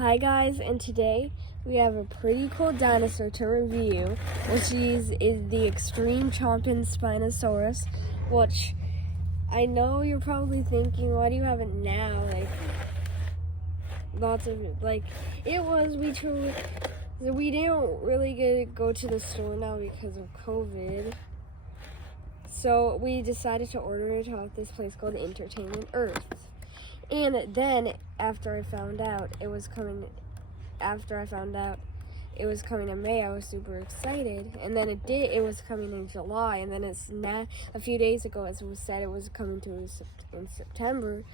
Hi guys, and today we have a pretty cool dinosaur to review, which is the extreme chomping spinosaurus, which I know you're probably thinking, why do you have it now? Like, lots of, like, we didn't really go to the store now because of COVID. So we decided to order it off this place called Entertainment Earth. And then after I found out it was coming in May, I was super excited. And then it was coming in July, and then it's now a few days ago it was said it was coming to us in September,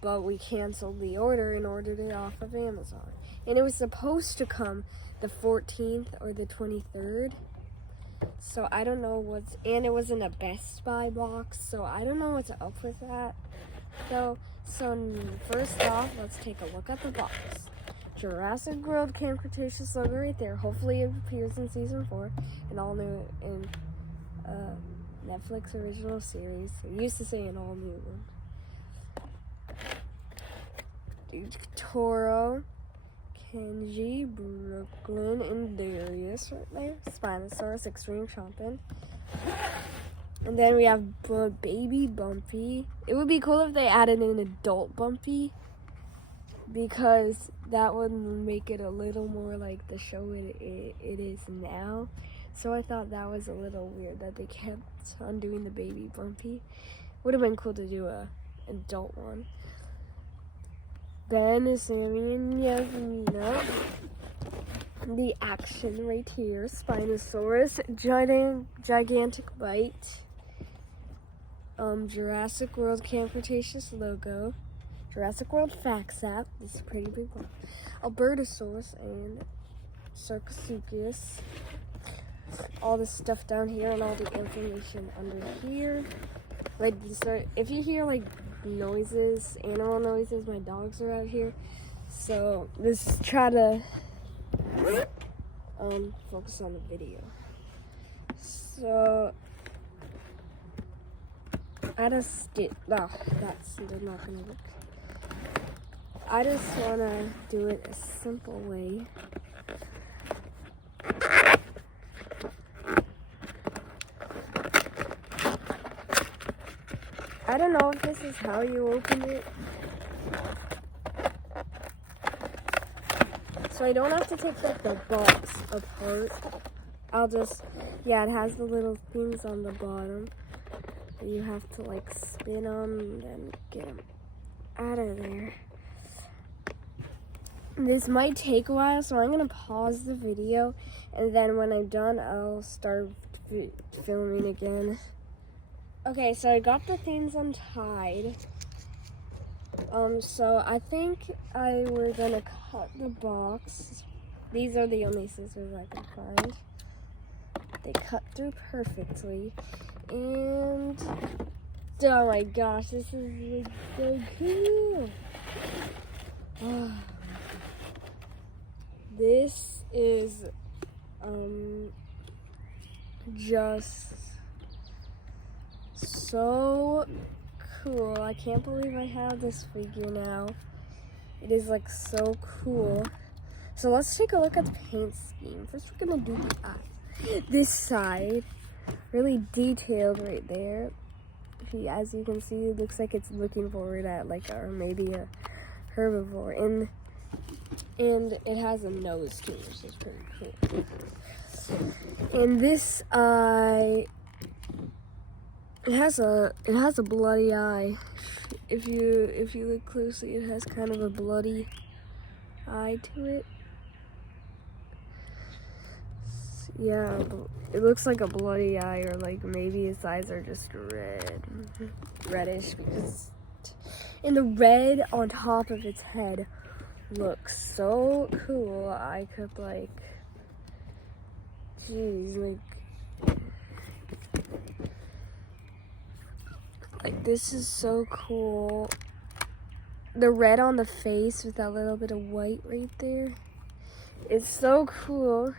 but we canceled the order and ordered it off of Amazon. And it was supposed to come the 14th or the 23rd. So I don't know and it was in a Best Buy box, so I don't know what's up with that. So first off, let's take a look at the box. Jurassic World Camp Cretaceous logo right there. Hopefully it appears in season 4, an all new Netflix original series. I used to say an all new one. Toro, Kenji, Brooklyn, and Darius right there. Spinosaurus, extreme chomping. And then we have baby Bumpy. It would be cool if they added an adult Bumpy, because that would make it a little more like the show it is now. So I thought that was a little weird that they kept on doing the baby Bumpy. Would have been cool to do an adult one. Ben, Sammy, and Yasmina. The action right here. Spinosaurus, gigantic bite. Jurassic World Camp Cretaceous logo. Jurassic World Facts app. This is a pretty big one. Albertosaurus and Sarcosuchus. All this stuff down here and all the information under here. Like, so if you hear like noises, animal noises, my dogs are out here. So let's try to focus on the video. So that's not gonna work. I just wanna do it a simple way. I don't know if this is how you open it. So I don't have to take like the box apart. It has the little things on the bottom. You have to like spin them and then get them out of there. This might take a while, so I'm gonna pause the video, and then when I'm done, I'll start filming again. Okay, so I got the things untied. So I think we're gonna cut the box. These are the only scissors I can find. They cut through perfectly. And oh my gosh, this is like so cool. This is just so cool. I can't believe I have this figure now. It is like so cool. So let's take a look at the paint scheme. First we're gonna do the eye. This side, really detailed right there. As you can see, it looks like it's looking forward at like maybe a herbivore. And it has a nose too, which is pretty cool. And this eye, it has a bloody eye. If you look closely, it has kind of a bloody eye to it. Yeah, it looks like a bloody eye, or like maybe its eyes are just reddish, and the red on top of its head looks so cool. I could like this is so cool. The red on the face with that little bit of white right there. It's so cool.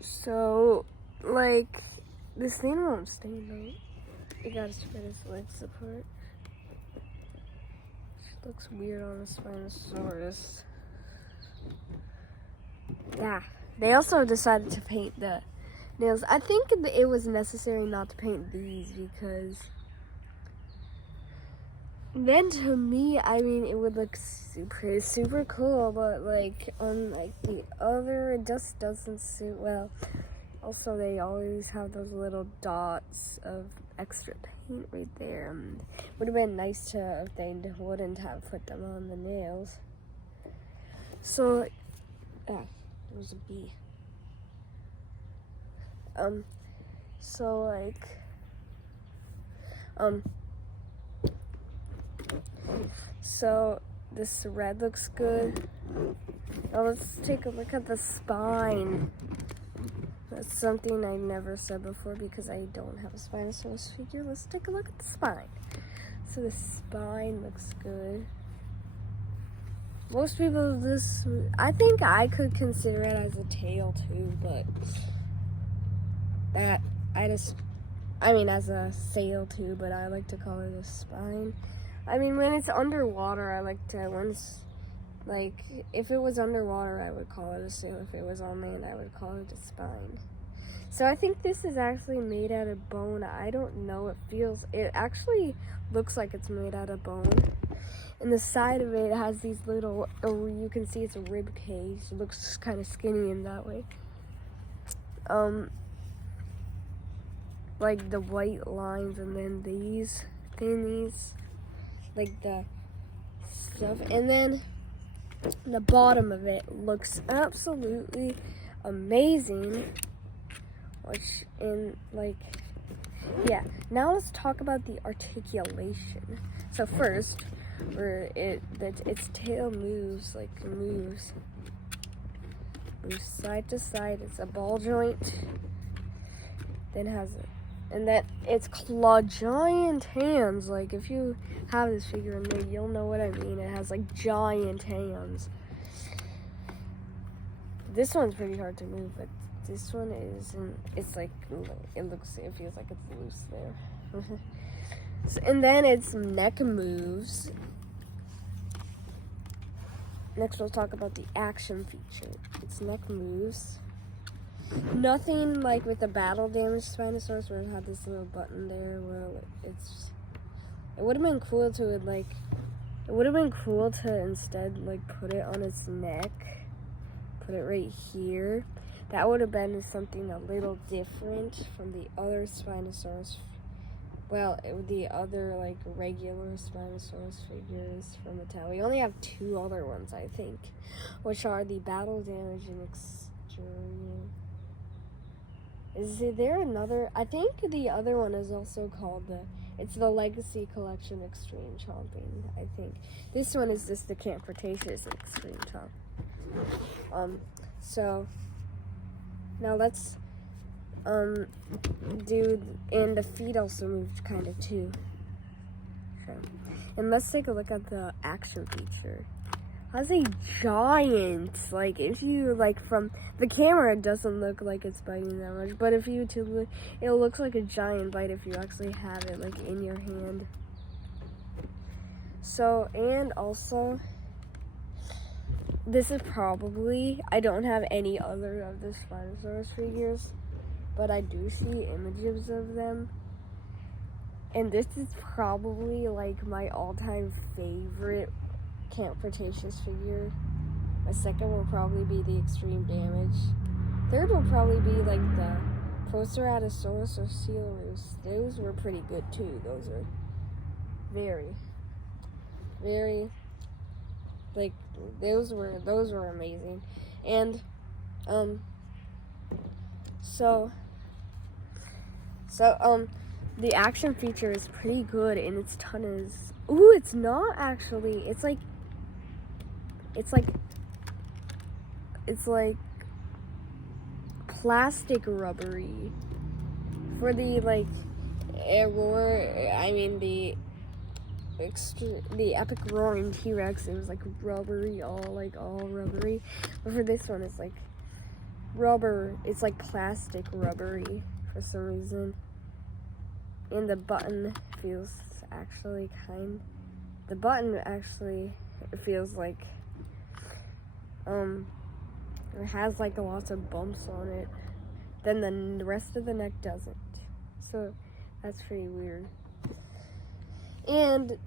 So, like, this thing won't stay though. You gotta spread its legs apart. Looks weird on a spinosaurus. Yeah. They also decided to paint the nails. I think it was necessary not to paint these because then to me, I mean, it would look super cool, but like on like the other, it just doesn't suit well. Also, they always have those little dots of extra paint right there. Would have been nice to if they wouldn't have put them on the nails. So, there was a bee. So like, so this red looks good. Now let's take a look at the spine. That's something I never said before because I don't have a spinosaurus figure. Let's take a look at the spine. So the spine looks good. Most people, I think I could consider it as a tail too, but as a sail too, but I like to call it a spine. I mean, when it's underwater, I like to, if it was underwater, I would call it a sail. If it was on land, I would call it a spine. So I think this is actually made out of bone. I don't know, it actually looks like it's made out of bone. And the side of it has these little, you can see it's a rib cage. It looks kind of skinny in that way. Like the white lines, and then these thinnies, like the stuff, and then the bottom of it looks absolutely amazing. Now let's talk about the articulation. So first, its tail moves side to side. It's a ball joint. Then its claw giant hands. Like if you have this figure in there, you'll know what I mean. It has like giant hands. This one's pretty hard to move, but this one isn't. It's like it feels like it's loose there. And then its neck moves. Next, we'll talk about the action feature. Its neck moves. Nothing like with the battle damage Spinosaurus where it had this little button there where it would have been cool to instead put it on its neck, put it right here. That would have been something a little different from the other Spinosaurus. Well, the other regular Spinosaurus figures from Mattel. We only have 2 other ones, I think, which are the battle damage and extreme. Is there another? I think the other one is also called it's the Legacy Collection Extreme Chomping, I think. This one is just the Camp Cretaceous Extreme Chomp. So now let's and the feet also moved kind of too. So, and let's take a look at the action feature. Has a giant, if you from the camera, it doesn't look like it's biting that much, but if you look, it looks like a giant bite if you actually have it in your hand. So, and also, this is probably, I don't have any other of the Spinosaurus figures, but I do see images of them. And this is probably my all-time favorite Camp Cretaceous figure. My second will probably be the Extreme Damage. Third will probably be the Proceratosaurus or Coelurus. Those were pretty good too. Those are very, very those were amazing. And the action feature is pretty good, and its ton is. Ooh, it's not actually. It's plastic rubbery. For the the epic roaring T-Rex, it was rubbery, all rubbery. But for this one, it's rubber. It's plastic rubbery for some reason. And the button feels actually the button actually feels like it has like lots of bumps on it. Then the rest of the neck doesn't. So that's pretty weird. And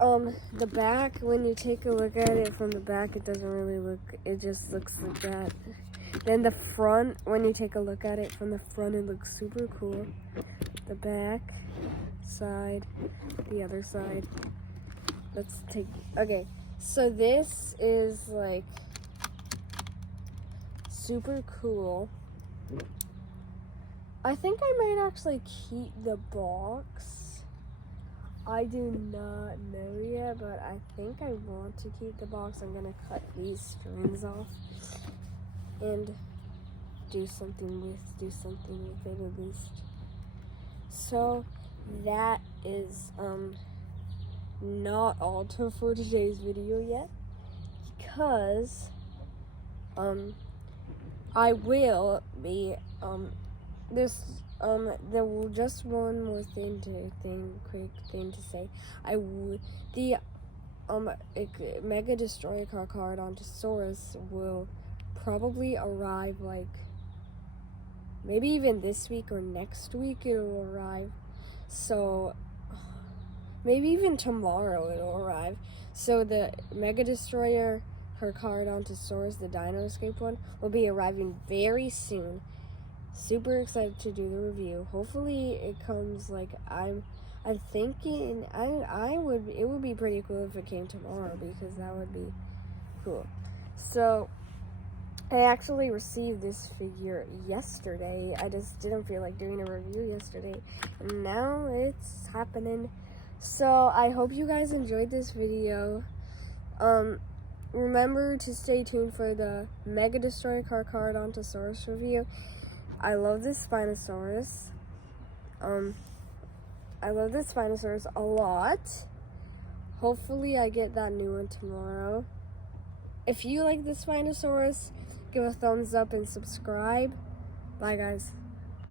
the back, when you take a look at it from the back, it doesn't really look, it just looks like that. Then the front, when you take a look at it from the front, it looks super cool. The back, side, the other side. Let's take, okay, so this is like super cool. I think I might actually keep the box. I do not know yet, but I think I want to keep the box. I'm gonna cut these strings off and do something with it at least. So that is not all for today's video yet, because I will be there will just one more quick thing to say. The Mega Destroyer Carcharodontosaurus will probably arrive like maybe even this week or next week. It'll arrive. So maybe even tomorrow it'll arrive. So the Mega Destroyer Carcharodontosaurus, the Dino Escape one, will be arriving very soon. Super excited to do the review. Hopefully it comes like I'm thinking it would be pretty cool if it came tomorrow, because that would be cool. So I actually received this figure yesterday. I just didn't feel like doing a review yesterday, and now it's happening. So I hope you guys enjoyed this video. Remember to stay tuned for the Mega Destroyer Carcharodontosaurus review. I love this Spinosaurus. I love this Spinosaurus a lot. Hopefully I get that new one tomorrow. If you like this Spinosaurus, give a thumbs up and subscribe. Bye guys.